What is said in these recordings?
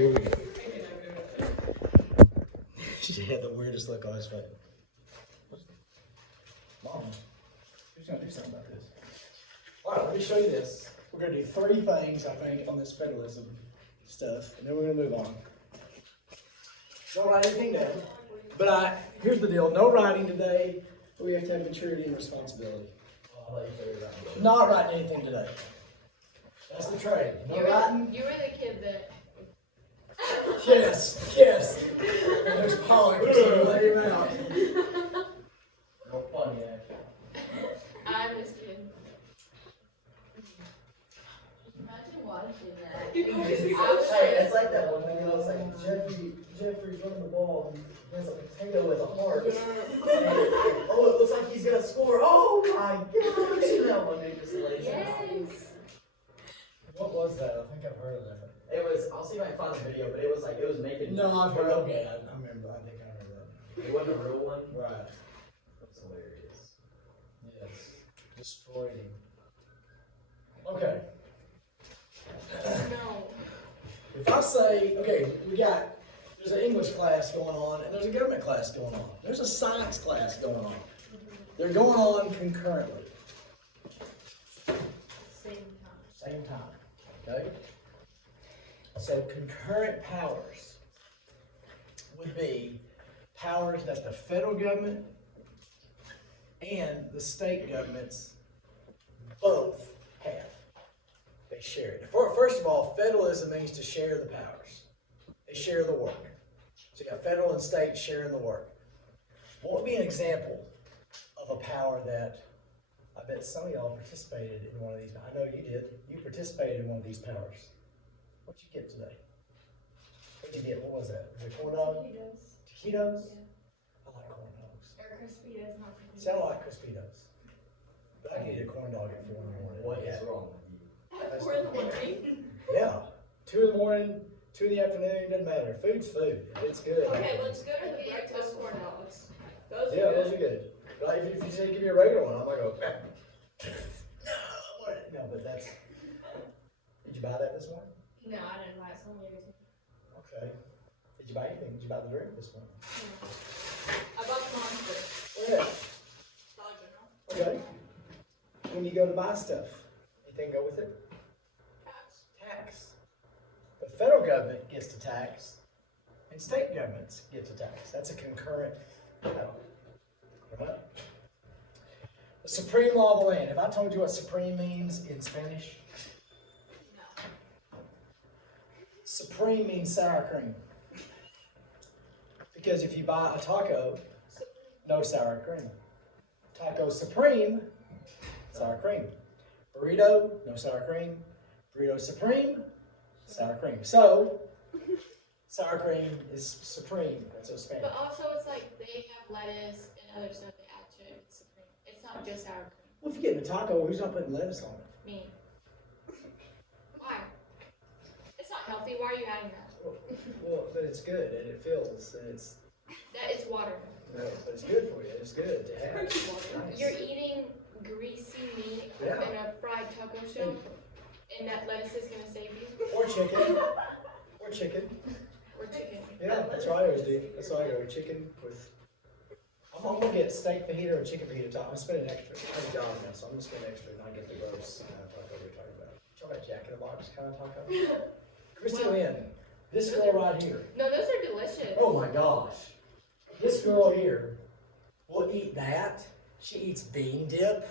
Here we go. She had the weirdest look on his face. Mom, who's gonna do something about this? All right, let me show you this. We're gonna do 3 things, I think, on this federalism stuff, and then we're gonna move on. Don't write anything down. But here's the deal, no writing today, but we have to have maturity and responsibility. Not writing anything today. That's the trade. No writing. You were the kid that. Yes, yes. There's polyps, so let him out. No funny, actually. I was kidding. Imagine watching that. Hey, it's like that one video. It's like Jeffrey's running the ball and he has a potato with a heart. And, oh, it looks like he's gonna score. Oh my gosh! That one dude just lays out. Yes. What was that? I think I've heard of that. It was. I'll see if I can find the video, but it was like it was making. No, I've heard of it. I remember. I think I remember that. It wasn't a real one. Right. That's hilarious. Yes. Destroyed him. Okay. No. If I say, okay, there's an English class going on, and there's a government class going on. There's a science class going on. They're going on concurrently. Same time. Okay? So concurrent powers would be powers that the federal government and the state governments both have. They share it. First of all, federalism means to share the powers. They share the work. So you got federal and state sharing the work. What would be an example of a power that I bet some of y'all participated in one of these? I know you did. You participated in one of these powers. What'd you get today? What'd you get? What was that? Was it corn dog? Taquitos. Taquitos? Yeah. I like corn dogs. Or Crispitos, not taquitos. Sound like Crispitos. But I can eat a corn dog at 4 in the morning. What is Yeah. wrong with you? At 4 in the morning. Yeah. 2 in the morning, 2 in the afternoon, doesn't matter. Food's food. It's good. Okay, let's go to the breakfast corn dogs. Those Yeah, are those good. are good. But if you say give me a regular one, I'm like, go, no, but that's. Did you buy that this morning? No, I didn't buy it. Someone gave it to me. Okay. Did you buy anything? Did you buy the drink this morning? I bought the monster. Yeah. Dollar General. Okay. When you go to buy stuff, anything go with it? Tax. Tax. The federal government gets to tax, and state governments get to tax. That's a concurrent power. Right? The supreme law of the land. Have I told you what supreme means in Spanish? No. Supreme means sour cream. Because if you buy a taco, no sour cream. Taco supreme, sour cream. Burrito, no sour cream. Burrito supreme, sour cream. So, sour cream is supreme. That's so Spanish. But also, it's like they have lettuce and other stuff they add to it. It's supreme. It's not just sour cream. Well, if you're getting a taco, who's not putting lettuce on it? Me. Why? It's not healthy. Why are you adding that? Well, but it's good and it fills and it's. That is water. No, but it's good for you. It's good to have. Nice. You're eating greasy meat Yeah. in a fried taco shell, and that lettuce is gonna save you. Or chicken. Or chicken. Or chicken. Yeah, that's what I always do. That's why I go chicken with. I'm gonna get steak fajita or chicken fajita top. I'm spending extra. I have a job now, so I'm gonna spend extra and not get the gross taco we're talking about. Talking about Jack in the Box kind of taco. Christy Well, Lynn, this girl right here. No, those are delicious. Oh my gosh. This girl here will eat that. She eats bean dip.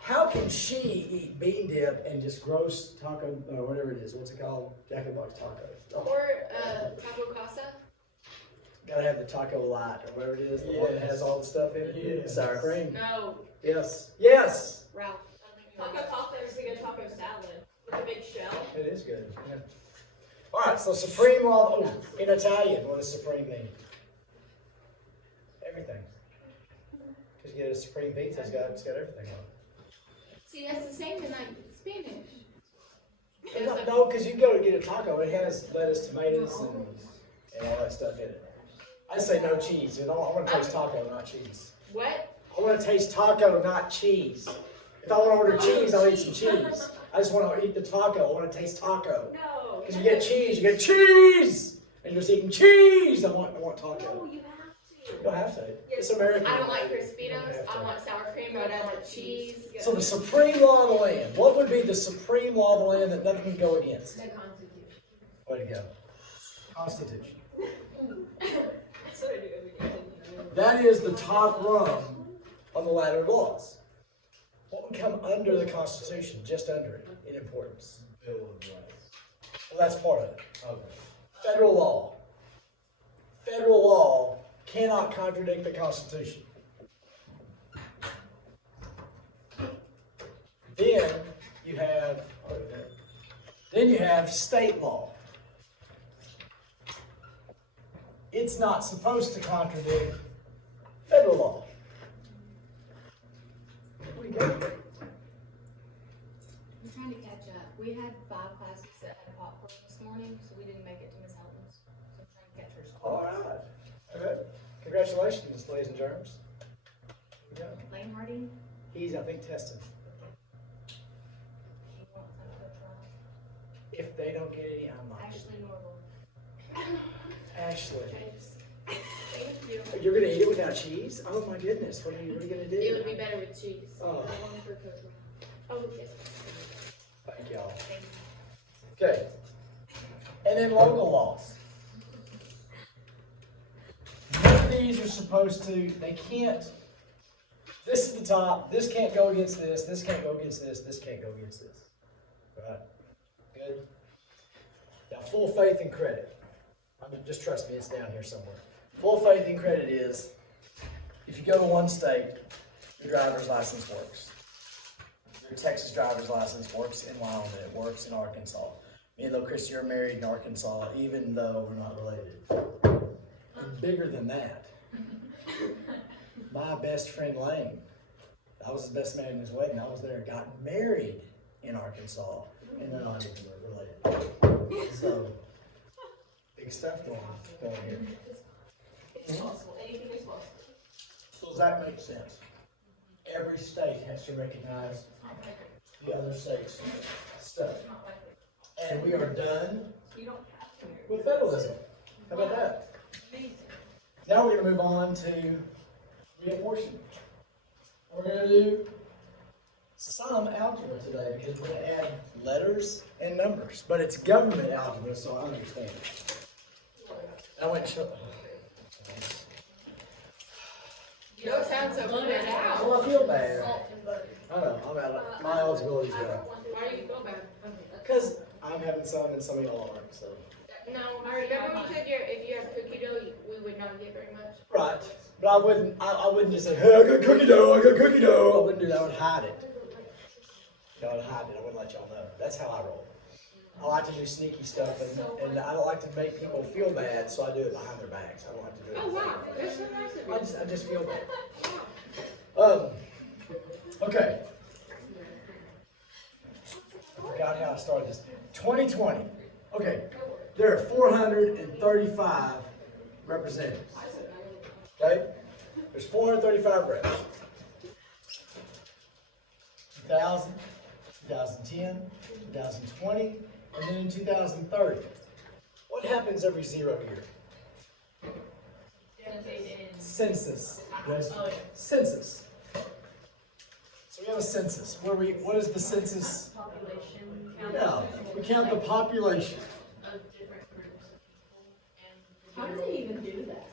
How can she eat bean dip and just gross taco, or whatever it is? What's it called? Jack in the Box tacos. Oh. Or taco casa. Gotta have the taco light or whatever it is, the one that has all the stuff in it. Yes. Sour cream. No, Yes. Yes. Ralph. Taco pasta is like a taco salad with a big shell. It is good. Yeah. All right. So supreme law. Oh, in Italian, what does supreme mean? Everything. Because you get a supreme pizza, it's got everything on it. See, that's the same in like Spanish. No, because you go to get a taco, it has lettuce, tomatoes, and all that stuff in it. I say no cheese. I want to taste taco, not cheese. What? I want to taste taco, not cheese. If I want to order cheese, I'll eat some cheese. I just want to eat the taco. I want to taste taco. No. Because you get cheese, you get cheese! And you're just eating cheese! I want taco. No, you have to. You don't have to. It's American. I don't like You don't Crispitos, have to. I want sour cream, but I like cheese. So the supreme law of the land. What would be the supreme law of the land that nothing can go against? The Constitution. Way to go. Constitution. That's what I do every day. That is the top rung of the ladder of laws. What would come under the Constitution, just under it, in importance? Bill of Rights. Well, that's part of it. Okay. Federal law. Federal law cannot contradict the Constitution. Then you have state law. It's not supposed to contradict federal law. What do you got? I'm trying to catch up. We had 5 classes that had popcorn this morning, so we didn't make it to Miss Helton's. So I'm trying to catch her. All right. Okay. Congratulations, ladies and germs. Here we go. Lane Hardy, He's, I think, tested. he wants them to try. If they don't get any, I'm not. Ashley Norval. Ashley, Thank you. you're gonna eat it without cheese? Oh my goodness, what are you gonna do? It would be better with cheese. Oh. One for cooking. Oh, yes. Thank y'all. Thank you. Okay. And then local laws. None of these are supposed to, they can't, this is the top, this can't go against this can't go against this can't go against this. Right? Good? Now, full faith and credit. Just trust me, it's down here somewhere. Full faith and credit is, if you go to one state, your driver's license works. Your Texas driver's license works in Wyoming, it works in Arkansas. Me and though Christy are married in Arkansas, even though we're not related. And bigger than that, my best friend Lane, I was his best man in his wedding. I was there, got married in Arkansas, and they're not even related. So, big stuff going here. It's possible. Anything is possible. So does that make sense? Every state has to recognize the other state's stuff. And we are done You don't have to. with federalism. How about that? Amazing. Now we're going to move on to reapportionment. We're going to do some algebra today because we're going to add letters and numbers. But it's government algebra, so I understand it. I went to... You don't sound so good out. Well, I feel bad. I know, I'm out of my eligibility's gone. Why do you feel bad? Because I'm having some and some of y'all aren't, so. No, I remember you said if you have cookie dough, we would not get very much. Right. But I wouldn't just say, hey, I got cookie dough, I got cookie dough. I wouldn't do that, I would hide it. I would hide it, I wouldn't let y'all know. That's how I roll. I like to do sneaky stuff and I don't like to make people feel bad, so I do it behind their backs. I don't like to do it. Oh, wow, that's so nice of you. I just feel bad. Okay. I forgot how I started this. 2020. Okay. There are 435 representatives. Okay? There's 435 reps. 2000, 2010, 2020, and then in 2030. What happens every 0 year? Census. Census. So we have a census. What is the census? Population. Yeah, we count the population. Of different groups of people. How do they even do that?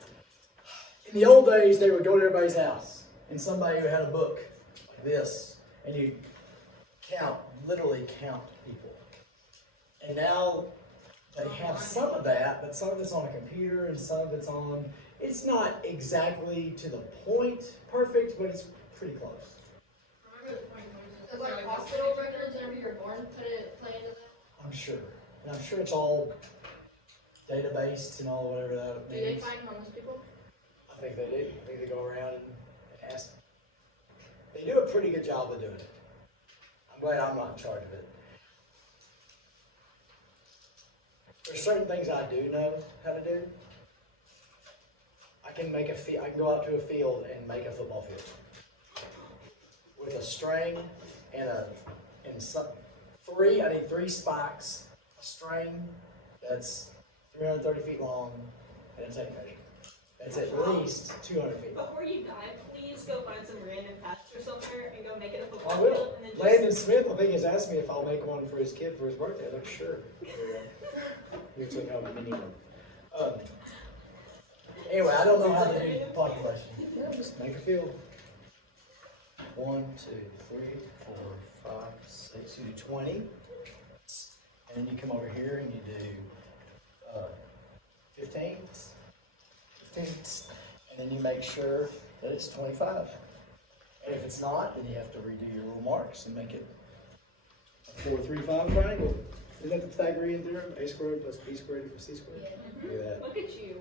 In the old days, they would go to everybody's house, and somebody who had a book like this, and you literally count people. And now they have some of that, but some of it's on a computer, and some of it's on. It's not exactly to the point perfect, but it's pretty close. Does like hospital records whenever you're born play into that? I'm sure, and I'm sure it's all databased and all whatever that Do they means. find homeless people? I think they do. I think they go around and ask. They do a pretty good job of doing it. I'm glad I'm not in charge of it. There's certain things I do know how to do. I can go out to a field and make a football field with a string and I need 3 spikes, a string, that's 330 feet long and a tape measure. That's at least 200 feet long. Before you die, please go find some random pasture somewhere and go make it a football I field will. and then just. Landon Smith, I think, has asked me if I'll make one for his kid for his birthday. I'm like, sure. You took out the mini one. Anyway, I don't know how to do population. Yeah, just make a field. 1, 2, 3, 4, 5, 6. You do 20. And then you come over here and you do 15. 15. And then you make sure that it's 25. And if it's not, then you have to redo your little marks and make it a 4, 3, 5 triangle. Isn't that the Pythagorean theorem? A squared plus b squared equals c squared? Look at that. Look at you.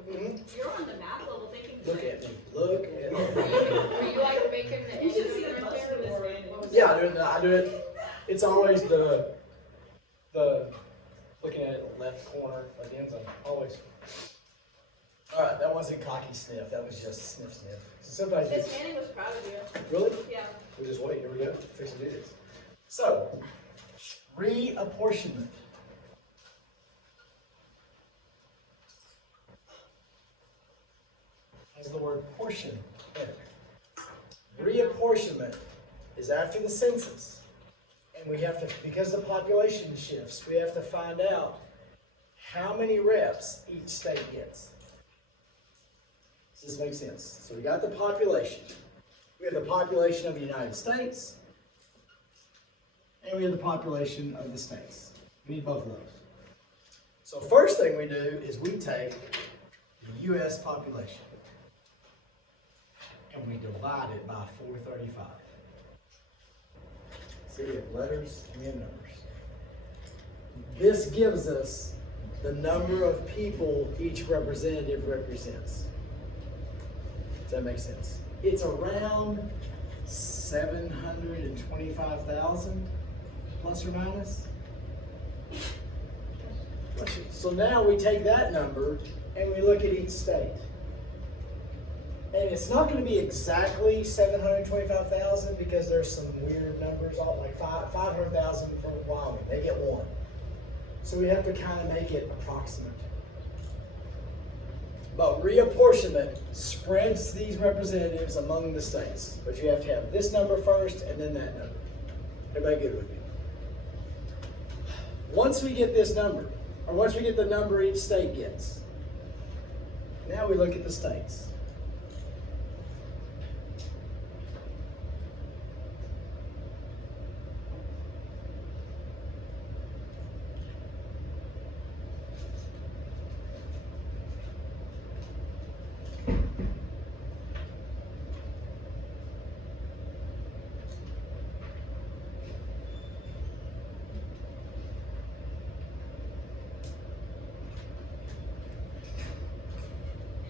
You're on the math level thinking. Look at me. Look at me. Were you like making the You should see editing the right bus there? for this Or man. what was Yeah, it? I do it. It's always the looking at it left corner of the end zone. Always. All right, that wasn't cocky sniff. That was just sniff sniff. So sometimes This Manning was proud of you. really. Yeah. We'll just wait. Here we go. Fix to do this. So, reapportionment. Has the word portion in it. Reapportionment is after the census. And we have to, because the population shifts, we have to find out how many reps each state gets. Does this make sense? So we got the population. We have the population of the United States, and we have the population of the states. We need both of those. So first thing we do is we take the U.S. population, and we divide it by 435. See, we have letters and we have numbers. This gives us the number of people each representative represents. Does that make sense? It's around 725,000, plus or minus. So now we take that number and we look at each state. And it's not going to be exactly 725,000 because there's some weird numbers, like 500,000 for Wyoming. They get 1. So we have to kind of make it approximate. But reapportionment spreads these representatives among the states. But you have to have this number first and then that number. Everybody good with me? Once we get this number, or once we get the number each state gets, now we look at the states.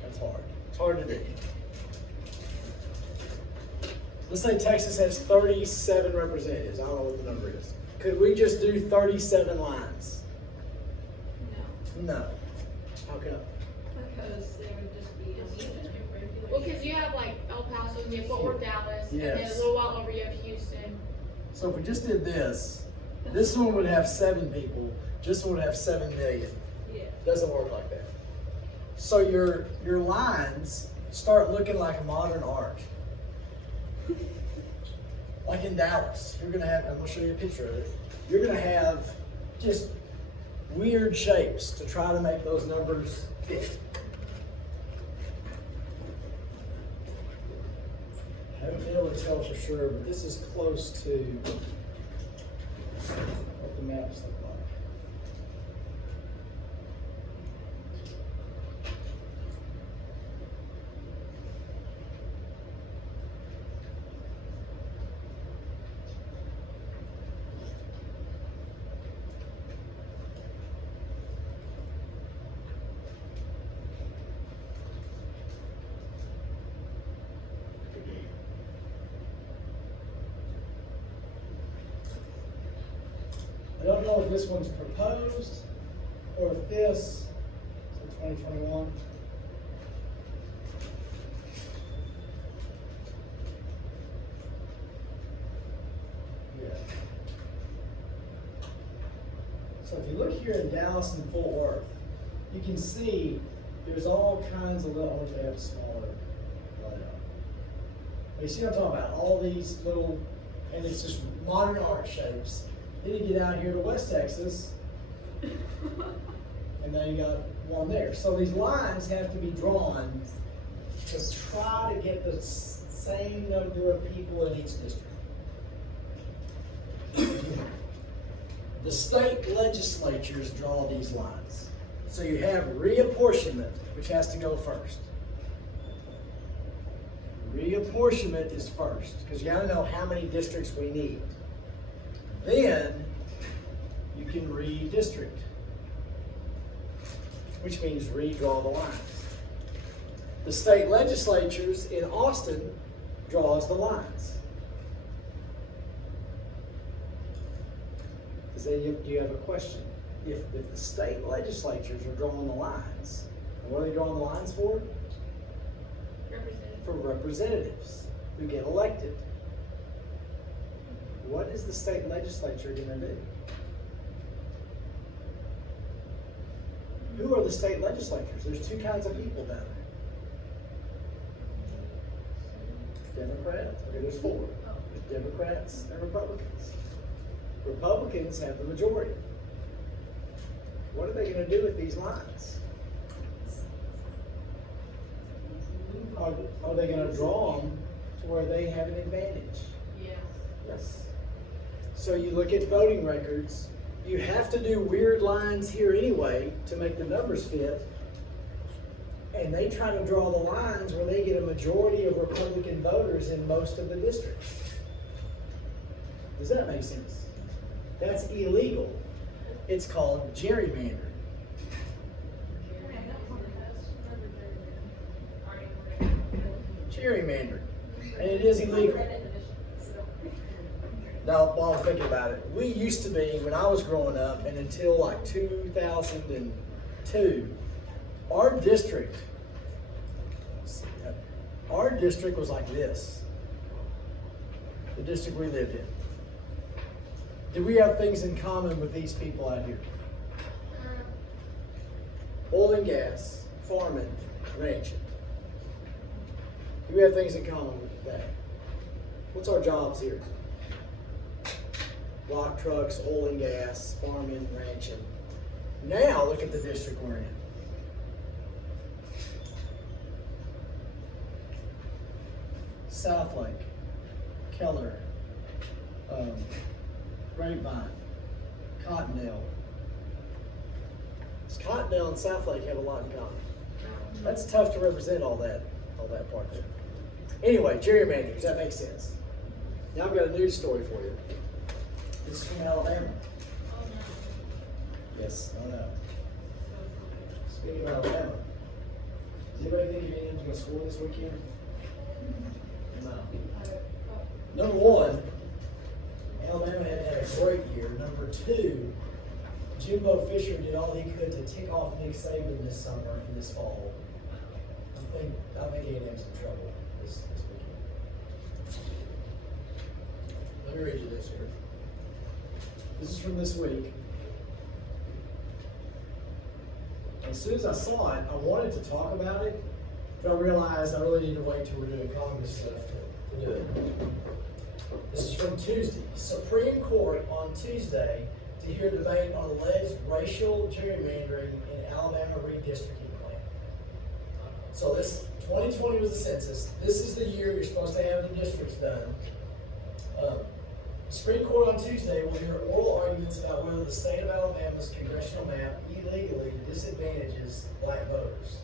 That's hard. It's hard to do. Let's say Texas has 37 representatives. I don't know what the number is. Could we just do 37 lines? No. No. How come? Because there would just be a regulation. Well, because you have like El Paso, and you have Fort Worth, Dallas, and then a Yes. little while over you have Houston. So if we just did this, this one would have 7 people. This one would have 7 million. Yeah. Doesn't work like that. So your lines start looking like modern art. Like in Dallas, you're gonna have, I'm gonna show you a picture of it. You're gonna have just weird shapes to try to make those numbers fit. I haven't been able to tell for sure, but this is close to what the maps look like. I don't know if this one's proposed or if this, so 2021. Yeah. So if you look here in Dallas and Fort Worth, you can see there's all kinds of little, they have smaller layout. You see what I'm talking about? All these little, and it's just modern art shapes. Then you get out here to West Texas, and then you got one there. So these lines have to be drawn to try to get the same number of people in each district. The state legislatures draw these lines. So you have reapportionment, which has to go first. Reapportionment is first, because you gotta know how many districts we need. Then you can redistrict, which means redraw the lines. The state legislatures in Austin draws the lines. Because then you have a question. If the state legislatures are drawing the lines, and what are they drawing the lines for? For representatives who get elected. What is the state legislature going to do? Who are the state legislatures? There's two kinds of people down there. Democrats, okay, there's four. There's Democrats and Republicans. Republicans have the majority. What are they going to do with these lines? Are they going to draw them to where they have an advantage? Yes. Yes. So you look at voting records, you have to do weird lines here anyway to make the numbers fit. And they try to draw the lines where they get a majority of Republican voters in most of the districts. Does that make sense? That's illegal. It's called gerrymandering. Gerrymandering. And it is illegal. Now, while I'm thinking about it, we used to be, when I was growing up, and until like 2002, our district was like this. The district we lived in. Did we have things in common with these people out here? Oil and gas, farming, ranching. Do we have things in common with that? What's our jobs here? Rock trucks, oil and gas, farming, ranching. Now look at the district we're in. Southlake, Keller, Grapevine, Cottondale. Cottondale and Southlake have a lot in common. That's tough to represent all that part there. Anyway, gerrymandering, does that make sense? Now I've got a news story for you. This is from Alabama. Yes, I know. Speaking of Alabama, does anybody think Indiana's going to score this weekend? No. Number one, Alabama had a great year. Number two, Jimbo Fisher did all he could to tick off Nick Saban this summer and this fall. I think A&M's in trouble this weekend. Let me read you this here. This is from this week. As soon as I saw it, I wanted to talk about it, but I realized I really need to wait till we're doing Congress stuff to do it. This is from Tuesday. Supreme Court on Tuesday to hear debate on alleged racial gerrymandering in Alabama redistricting plan. So this 2020 was the census. This is the year you're supposed to have the districts done. Supreme Court on Tuesday will hear oral arguments about whether the state of Alabama's congressional map illegally disadvantages black voters.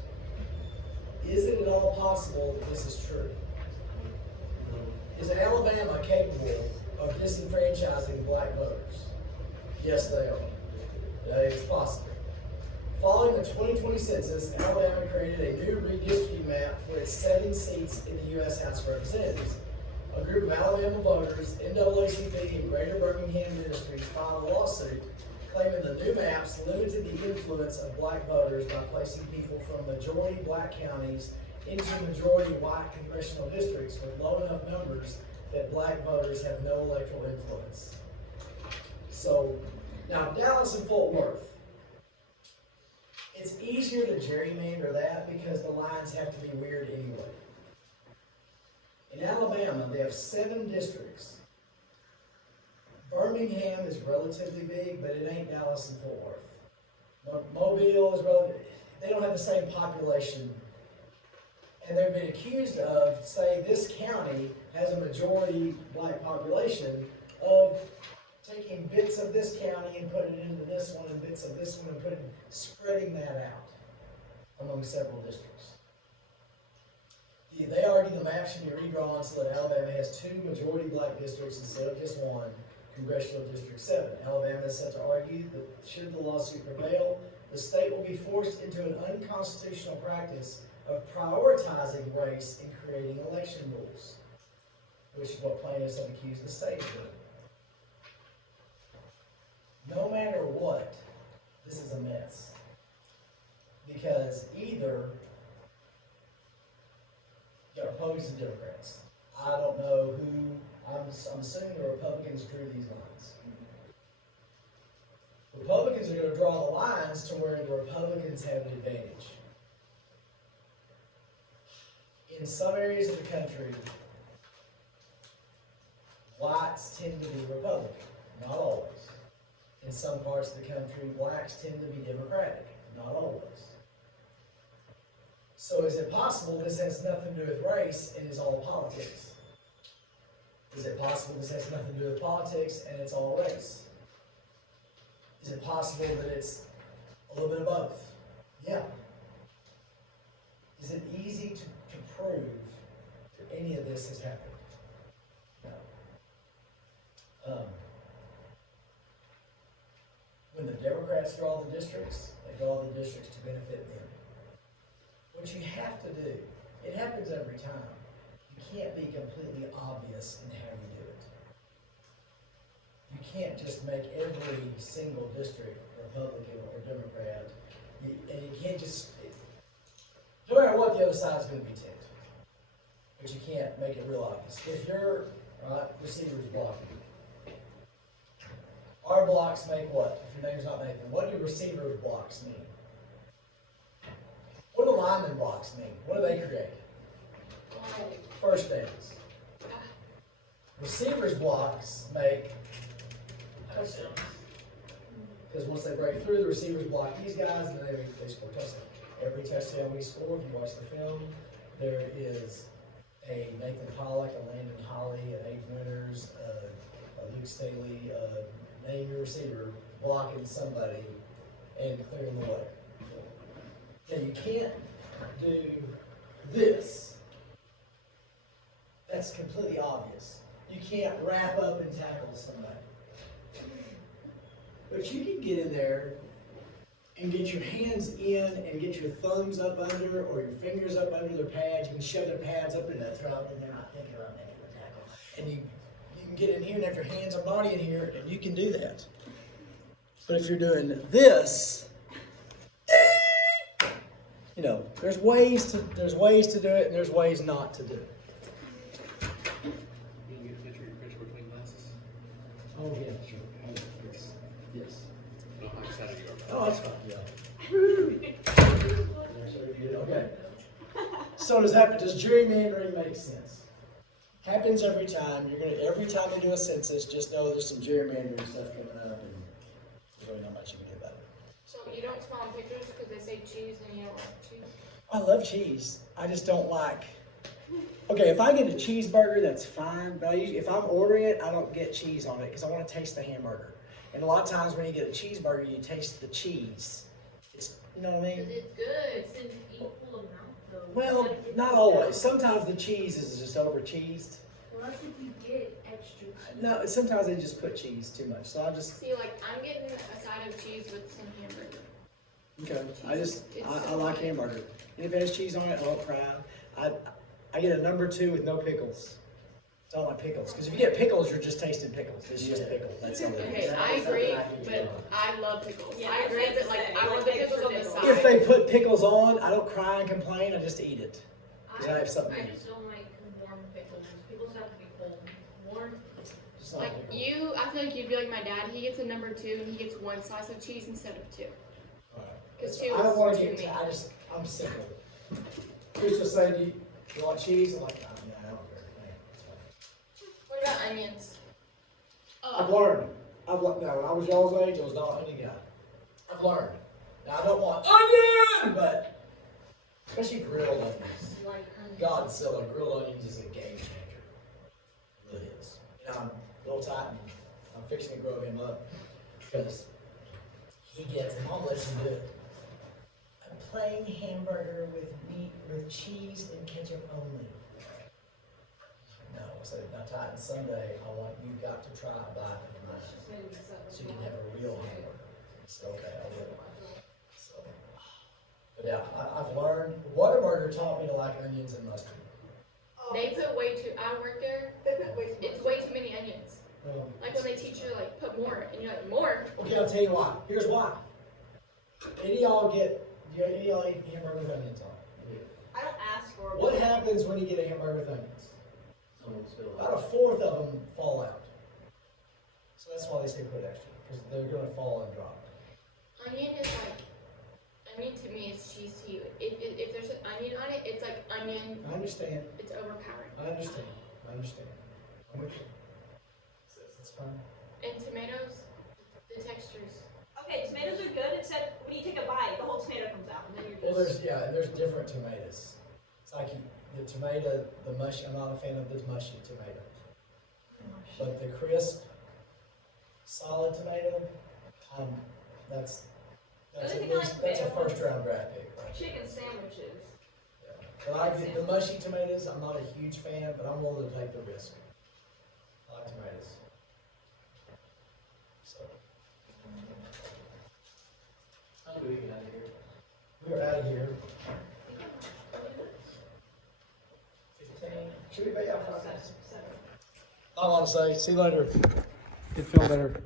Is it at all possible that this is true? Is Alabama capable of disenfranchising black voters? Yes, they are. It's possible. Following the 2020 census, Alabama created a new redistricting map for its 7 seats in the U.S. House of Representatives. A group of Alabama voters, NAACP and Greater Birmingham Ministries, filed a lawsuit claiming the new maps limited the influence of black voters by placing people from majority black counties into majority white congressional districts with low enough numbers that black voters have no electoral influence. So, now Dallas and Fort Worth. It's easier to gerrymander that because the lines have to be weird anyway. In Alabama, they have 7 districts. Birmingham is relatively big, but it ain't Dallas and Fort Worth. Mobile is relative, they don't have the same population. And they've been accused of, say, this county has a majority black population, of taking bits of this county and putting it into this one, and bits of this one, and spreading that out among several districts. They argue the map should be redrawn so that Alabama has 2 majority black districts instead of just 1, Congressional District 7. Alabama is set to argue that should the lawsuit prevail, the state will be forced into an unconstitutional practice of prioritizing race in creating election rules, which is what plaintiffs have accused the state of doing. No matter what, this is a mess. Because either you're opposed to Democrats. I don't know who, I'm assuming the Republicans drew these lines. Republicans are going to draw the lines to where the Republicans have an advantage. In some areas of the country, whites tend to be Republican, not always. In some parts of the country, blacks tend to be Democratic, not always. So is it possible this has nothing to do with race and is all politics? Is it possible this has nothing to do with politics and it's all race? Is it possible that it's a little bit of both? Yeah. Is it easy to prove that any of this has happened? No. When the Democrats draw the districts, they draw the districts to benefit them. What you have to do, it happens every time. You can't be completely obvious in how you do it. You can't just make every single district Republican or Democrat, and you can't just, no matter what, the other side's going to be ticked. But you can't make it real obvious. If your receiver's blocking, our blocks make what? If your name's not Nathan, what do receiver's blocks mean? What do lineman blocks mean? What do they create? First downs. Receivers blocks make touchdowns. Because once they break through, the receivers block these guys, and then they score touchdowns. Every touchdown we score, if you watch the film, there is a Nathan Pollock, a Landon Holly, an Abe Winters, a Luke Staley, name your receiver, blocking somebody and clearing the way. Now you can't do this. That's completely obvious. You can't wrap up and tackle somebody. But you can get in there and get your hands in and get your thumbs up under or your fingers up under their pads. You can shove their pads up in their throat and they're not thinking about making a tackle. And you can get in here and have your hands and body in here and you can do that. But if you're doing this, you know, there's ways to do it and there's ways not to do it. You can get a picture of your picture between glasses. Oh yeah, sure. Yes. Yes. No, how excited you are. Oh, that's fine. Yeah. Okay. So does gerrymandering make sense? Happens every time. Every time they do a census, just know there's some gerrymandering stuff coming up, and there's really not much you can do about it. So you don't smell on pictures because they say cheese and you don't like cheese? I love cheese. I just don't like. Okay, if I get a cheeseburger, that's fine. But if I'm ordering it, I don't get cheese on it because I want to taste the hamburger. And a lot of times when you get a cheeseburger, you taste the cheese. You know what I mean? It's good. It's an equal amount, though. Well, not always. Sometimes the cheese is just over cheesed. Well, that's if you get extra cheese. No, sometimes they just put cheese too much. So See, like, I'm getting a side of cheese with some hamburger. okay. I like hamburger. And if it has cheese on it, I don't cry. I get a number 2 with no pickles. I don't like pickles. Because if you get pickles, you're just tasting pickles. It's just pickles. That's all it Okay, is. I agree, but I love pickles. Yeah, I agree, but like, I want the pickles on the side. If they put pickles on, I don't cry and complain. I just eat it. Because I have something to I eat. just don't like warm pickles. Pickles have to be cold. Warm. Just not Like pickles. I feel like you'd be like my dad. He gets a number 2 and he gets 1 slice of cheese instead of 2. Alright. Cause I two don't wanna is too get, many. I'm sick of it. Who's just saying, do you want cheese? I'm like, nah, I don't care. Man, it's fine. What about onions? I've learned. Now, when I was y'all's age, I was not an onion guy. I've learned. Now, I don't want onion, but especially grilled onions. Like onions. Godzilla, grilled onions is a game changer. It really is. You know, I'm a little tight and I'm fixing to grow him up because he gets, and Mom lets him do it. A plain hamburger with meat, with cheese and ketchup only. No, so now Titan Sunday, you've got to try a bite of mine. So you can have a real hamburger. So, okay, I will. So, but yeah, I've learned, Whataburger taught me to like onions and mustard. They put way too, I work there, They put way too it's way too many onions. Like when they teach you like put more, and you're like, more? Okay, I'll tell you why. Here's why. Any of y'all eat hamburger with onions on it? I don't ask for it. What happens when you get a hamburger with onions? About a fourth of them fall out. So that's why they say put extra, because they're gonna fall and drop. Onion is like, onion to me is cheese to you. If there's an onion on it, it's like onion, I understand. it's overpowering. I understand. I'm with you. It's fine. And tomatoes, the textures. Okay, tomatoes are good, except when you take a bite, the whole tomato comes out, and then you're Well, just. there's different tomatoes. It's like the tomato, the mushy, I'm not a fan of the mushy tomato. But the crisp, solid tomato, that's The only a, thing I like that's a tomato first round draft pick. Right? Chicken sandwiches. But I get the mushy tomatoes, I'm not a huge fan, but I'm willing to take the risk. I like tomatoes. So. How do we get out of here? We're out of here. 15. Should we be out 5 minutes? I want to say, see you later. Get feeling better.